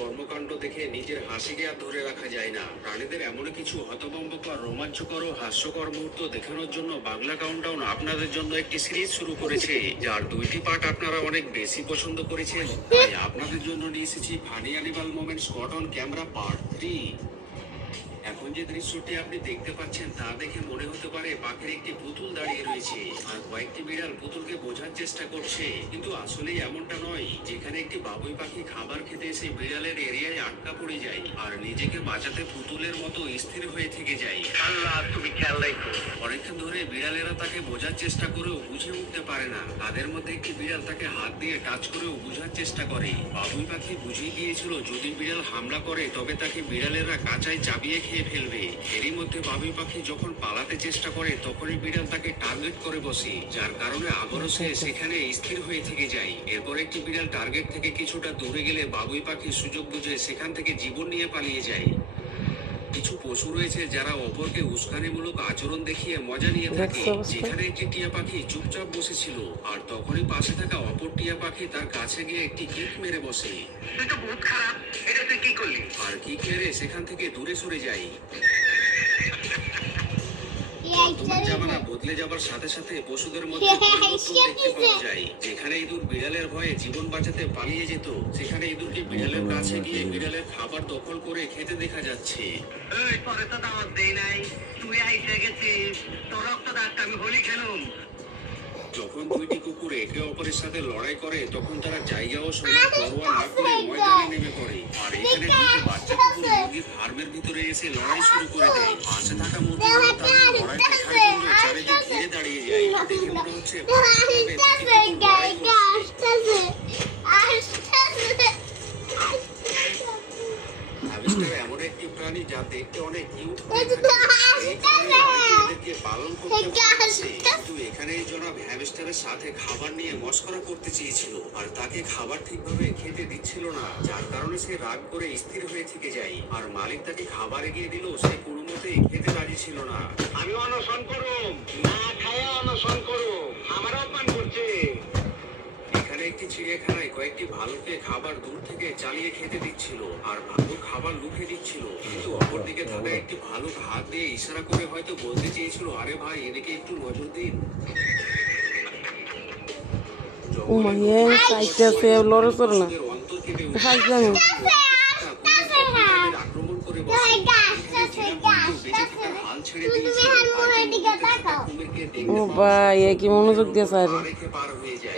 কর্মকাণ্ড দেখে নিজের হাসিকে আর ধরে রাখা যায় না। প্রাণীদের এমন কিছু হতভম্বকর, রোমাঞ্চকর ও হাস্যকর মুহূর্ত দেখানোর জন্য বাংলা কাউন্টডাউন আপনাদের জন্য একটি সিরিজ শুরু করেছে, যার 2টি পার্ট আপনারা অনেক বেশি পছন্দ করেছেন। তাই আপনাদের জন্য নিয়ে এসেছি funny animal moments caught on camera part 3। এখন যে দৃশ্যটি আপনি দেখতে পাচ্ছেন তা দেখে মনে হতে পারে পাখির একটি পুতুল দাঁড়িয়ে রয়েছে আর কয়েকটি বিড়াল পুতুলকে বোঝার চেষ্টা করছে, কিন্তু আসলে এমনটা নয়। যেখানে একটি বাবুই পাখি খাবার খেতে এসে বিড়ালের এরিয়ায় আটকা পড়ে যায় আর নিজেকে বাঁচাতে পুতুলের মতো স্থির হয়ে থেকে যায়। আল্লাহ, তুমি খেয়াল রাখো। অনেকক্ষণ ধরে বিড়ালেরা তাকে বোঝার চেষ্টা করেও বুঝে উঠতে পারে না। তাদের মধ্যে একটি বিড়াল তাকে হাত দিয়ে টাচ করেও বোঝার চেষ্টা করে। বাবুই পাখি বুঝিয়ে দিয়েছিল যদি বিড়াল হামলা করে তবে তাকে বিড়ালেরা কাঁচায় চাবিয়ে খেয়ে ফেলবে। এরই মধ্যে বাবুই পাখি যখন পালাতে চেষ্টা করে তখনই বিড়াল তাকে টার্গেট করে বসে, যার কারণে আবারও সে সেখানে স্থির হয়ে থেকে যায়। এরপর একটি বিড়াল টার্গেট থেকে কিছুটা দূরে গেলে বাবুই পাখি সুযোগ বুঝে সেখান থেকে জীবন নিয়ে পালিয়ে যায়। কিছু পশু রয়েছে যারা অপরকে উস্কানিমূলক আচরণ দেখিয়ে মজা নিয়ে থাকে। যেখানে একটি টিয়া পাখি চুপচাপ বসেছিল আর তখনই পাশে থাকা অপর টিয়া পাখি তার কাছে গিয়ে একটি কিক মেরে বসে। এটা বহুত খারাপ, এটা তুই কি করলি? আর কিক মেরে সেখান থেকে দূরে সরে যায়। বর্তমান জামানা বদলে যাবার সাথে সাথে পশুদের মধ্যে পরিবর্তন দেখতে পাওয়া যায়। যেখানে ইঁদুর বিড়ালের ভয়ে জীবন বাঁচাতে পালিয়ে যেত, সেখানে ইঁদুরকে বিড়ালের কাছে গিয়ে বিড়ালের খাবার দখল করে খেতে দেখা যাচ্ছে। এই পরে তো দাওয়াত দেই নাই, তুই আইসা গেছিস, তোর রক্ত দাঁতটা আমি হোলি খেলুম। যখন 2টি কুকুর একে অপরের সাথে লড়াই করে তখন তারা জায়গা ও সময় পরোয়া না করে ময়দানে নেমে পড়ে। আর এখানে 2টি বাচ্চা কুকুর মুরগির ফার্মের ভিতরে এসে লড়াই শুরু করে দেয়। পাশে থাকা মুরগিগুলো তাদের লড়াই দেখার জন্য চারিদিকে ঘিরে দাঁড়িয়ে যায়। দেখে মনে হচ্ছে এমন একটি প্রাণী যা দেখতে অনেক কিউট এদেরকে পালন করতে পারছে, কিন্তু এখানে জনাব হ্যামস্টারের সাথে খাবার নিয়ে মশকরা করতে চেয়েছিল আর তাকে খাবার ঠিকভাবে খেতে দিচ্ছিল না, যার কারণে সে রাগ করে স্থির হয়ে থেকে যায়। আর মালিক তাকে খাবার এগিয়ে দিল, সে কোনো মতেই খেতে রাজি ছিল না। আমি অনশন করুম, না খায় অনশন করুম, আমার অপমান করছে। এখানে একটি চিড়িয়াখানায় কয়েকটি ভালুককে খাবার দূর থেকে চালিয়ে খেতে দিচ্ছিল আর ভালুক খাবার লুফে দিচ্ছিল, কিন্তু অপরদিকে থাকা একটি ভালুক হাত দিয়ে ইশারা করে হয়তো বলতে চেয়েছিল, আরে ভাই এদিকে একটু নজর দিন। অন্তর কেটে আক্রমণ করে বসে। হাল ছেড়ে দিয়েছে কি মনোযোগ দিয়ে স্যার পার হয়ে যায়।